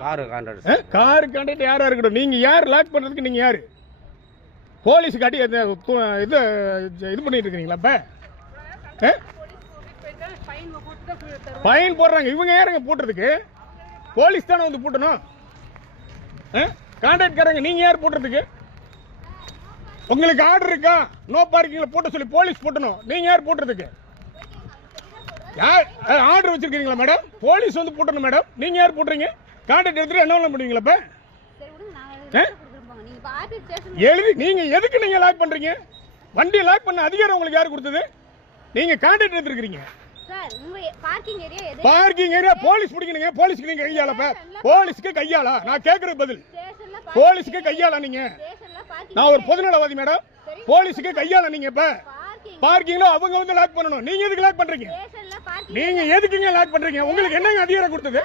Car contract யாரா இருக்கட்டும், நீங்க யார் லாக் பண்றதுக்கு? நீங்க யாரு? போலீஸ் காட்டி இது பண்ணிட்டு இருக்கீங்களா? இப்ப ஃபைன் போடுறாங்க. இவங்க யாருங்க போட்டுறதுக்கு? போலீஸ் தானே வந்து போட்டணும். கான்ட்ராக்ட்காரங்க நீங்க யார் போட்டுறதுக்கு? உங்களுக்கு ஆர்டர் இருக்கா நோ பார்க்கிங்ல போட்ட சொல்லி போலீஸ் போட்டணும். நீங்க யார் போட்டுறதுக்கு? யார் ஆர்டர் வச்சிருக்கீங்களா மேடம்? போலீஸ் வந்து போட்டணும் மேடம். நீங்க யார் போட்டுறீங்க? கான்ட்ராக்ட் எடுத்துட்டு என்ன பண்ணுவீங்களா? இப்ப எழுதி நீங்க எதுக்கு நீங்க லாக் பண்றீங்க? வண்டி லாக் பண்ண அதிகாரம் உங்களுக்கு யார் கொடுத்தது? நீங்க கான்ட்ராக்ட் எடுத்துருக்கீங்க. பார்க்கிங் ஏரியா போலீஸ் பிடிக்கணுங்க. போலீஸ்க்கு நீங்க கையாள? போலீஸ்க்கு கையாளா? நான் கேட்கறது பதில். போலீஸ்க்கு கையாளா நீங்க? நான் ஒரு பொதுநலவாதி மேடம். போலீஸ்க்கு கையாள நீங்க? இப்ப பார்க்கிங்ல அவங்க வந்து லாக் பண்ணணும். நீங்க எதுக்கு லாக் பண்றீங்க? நீங்க எதுக்குங்க லாக் பண்றீங்க? உங்களுக்கு என்னங்க அதிகாரம் கொடுத்தது?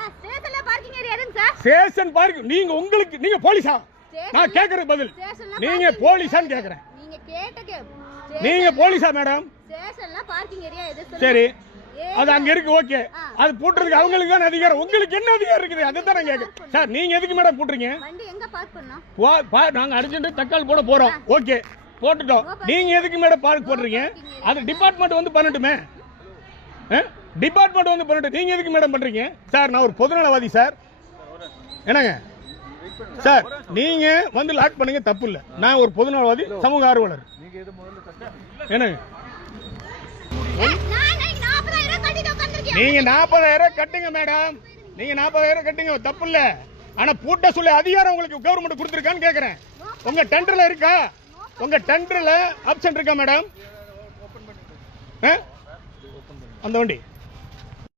ஸ்டேஷன் பார்க்கிங் நீங்க உங்களுக்கு நீங்க போலீஸா? நான் கேட்கறது பதில். நீங்க போலீஸான்னு கேட்கறேன். நீங்க போலீஸா மேடம்? சரி, அது அங்க இருக்கு. ஓகே, அது பூட்டுறதுக்கு அவங்களுக்கு தான் அதிகாரம். உங்களுக்கு என்ன அதிகாரம் இருக்குது? அதுதான் நான் கேட்கிறேன். சார் நீங்க எதுக்கு மேடம் பூட்டுறீங்க? நாங்க அர்ஜென்ட் தக்காளி போட போறோம். ஓகே, போட்டுட்டோம். நீங்க எதுக்கு மேடம் பார்க் போடுறீங்க? அது டிபார்ட்மெண்ட் வந்து பண்ணட்டுமே. டிபார்ட்மெண்ட் வந்து பண்ணட்டும். நீங்க எதுக்கு மேடம் பண்றீங்க? சார் நான் ஒரு பொதுநலவாதி சார். என்னங்க சார், நீங்க வந்து லாக் பண்ணுங்க, தப்பு இல்ல. நான் ஒரு பொதுநலவாதி, சமூக ஆர்வலர். என்னங்க நீங்க 40,000 கட்டுங்க மேடம். நீங்க 40,000 கட்டுங்க, தப்பு இல்ல. ஆனா பூட்ட சொல்லி அதிகாரம் உங்களுக்கு கவர்மெண்ட் கொடுத்திருக்கான்னு கேக்குறேன். உங்க டெண்டர்ல இருக்கா? உங்க டெண்டர்ல ஆப்ஷன் இருக்கா மேடம்? அந்த வண்டி